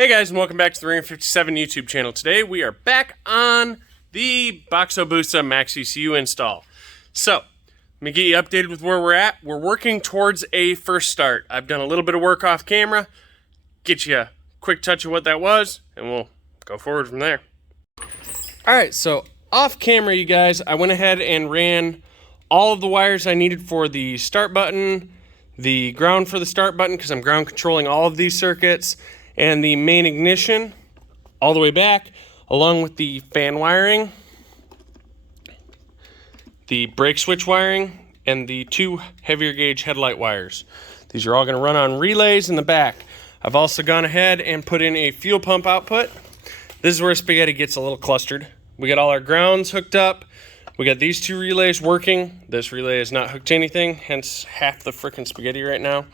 Hey guys, and welcome back to the Ring 57 YouTube channel. Today we are back on the maxxecu busa maxxecu install. So, let me get you updated with where we're at. We're working towards a first start. I've done a little bit of work off camera, get you a quick touch of what that was, and we'll go forward from there. Alright, so off camera, you guys, I went ahead and ran all of the wires I needed for the start button, the ground for the start button, because I'm ground controlling all of these circuits, and the main ignition all the way back, along with the fan wiring, the brake switch wiring, and the two heavier gauge headlight wires. These are all going to run on relays in the back. I've also gone ahead and put in a fuel pump output. This is where spaghetti gets a little clustered. We got all our grounds hooked up. We got these two relays working. This relay is not hooked to anything, hence half the frickin' spaghetti right now.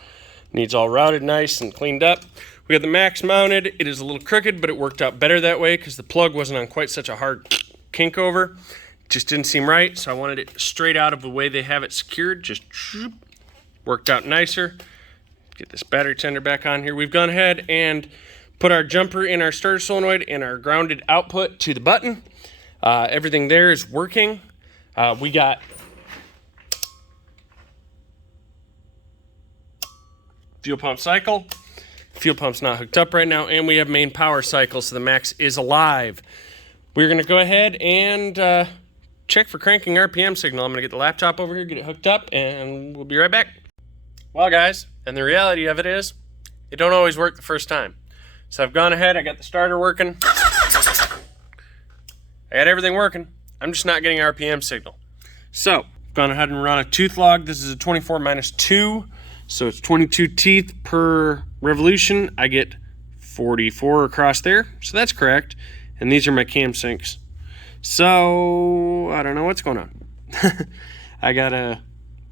Needs all routed nice and cleaned up. We got the max mounted. It is a little crooked, but it worked out better that way because the plug wasn't on quite such a hard kink over. It just didn't seem right, so I wanted it straight out of the way they have it secured. Just worked out nicer. Get this battery tender back on here. We've gone ahead and put our jumper in our starter solenoid and our grounded output to the button. Everything there is working. We got fuel pump cycle. Fuel pump's not hooked up right now, and we have main power cycle, so the max is alive. We're going to go ahead and check for cranking RPM signal. I'm going to get the laptop over here, get it hooked up, and we'll be right back. Well, guys, and the reality of it is, it don't always work the first time. So I've gone ahead, I got the starter working. I got everything working. I'm just not getting RPM signal. So, I've gone ahead and run a tooth log. This is a 24 minus 2. So it's 22 teeth per revolution. I get 44 across there. So that's correct. And these are my cam sinks. So, I don't know what's going on. I got to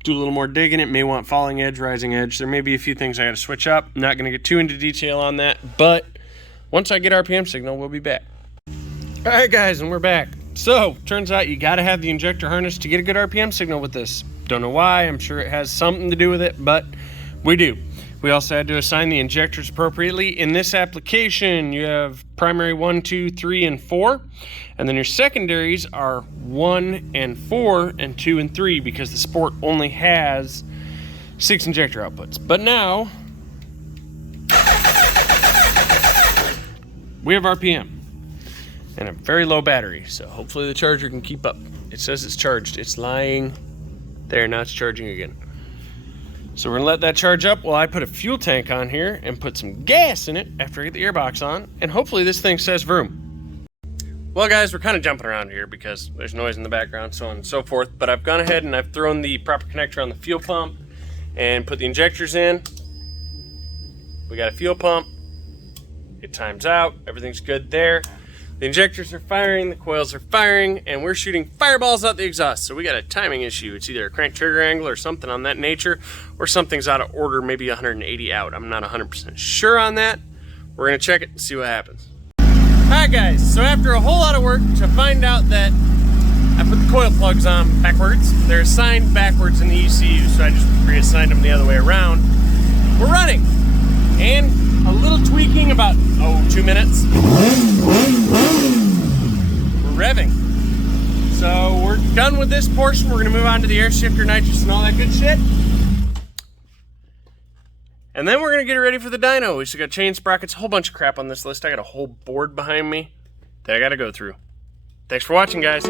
do a little more digging. It may want falling edge, rising edge. There may be a few things I got to switch up. I'm not going to get too into detail on that. But once I get RPM signal, we'll be back. All right, guys, and we're back. So, turns out you got to have the injector harness to get a good RPM signal with this. Don't know why. I'm sure it has something to do with it, but we do. We also had to assign the injectors appropriately. In this application, you have primary 1, 2, 3, and 4. And then your secondaries are 1 and 4 and 2 and 3 because the Sport only has 6 injector outputs. But now, we have RPM and a very low battery. So hopefully the charger can keep up. It says it's charged. It's lying there, now it's charging again. So we're gonna let that charge up while I put a fuel tank on here and put some gas in it after I get the airbox on, and hopefully this thing says vroom. Well, guys, we're kind of jumping around here because there's noise in the background, so on and so forth, but I've gone ahead and I've thrown the proper connector on the fuel pump and put the injectors in. We got a fuel pump. It times out. Everything's good there. The injectors are firing, the coils are firing, and we're shooting fireballs out the exhaust. So we got a timing issue. It's either a crank trigger angle or something on that nature, or something's out of order, maybe 180 out. I'm not 100% sure on that. We're gonna check it and see what happens. All right, guys, so after a whole lot of work to find out that I put the coil plugs on backwards, they're assigned backwards in the ECU, so I just reassigned them the other way around. We're running, and a little tweaking about, 2 minutes. We're revving. So we're done with this portion. We're gonna move on to the air shifter, nitrous, and all that good shit. And then we're gonna get it ready for the dyno. We still got chain sprockets, a whole bunch of crap on this list. I got a whole board behind me that I gotta go through. Thanks for watching, guys.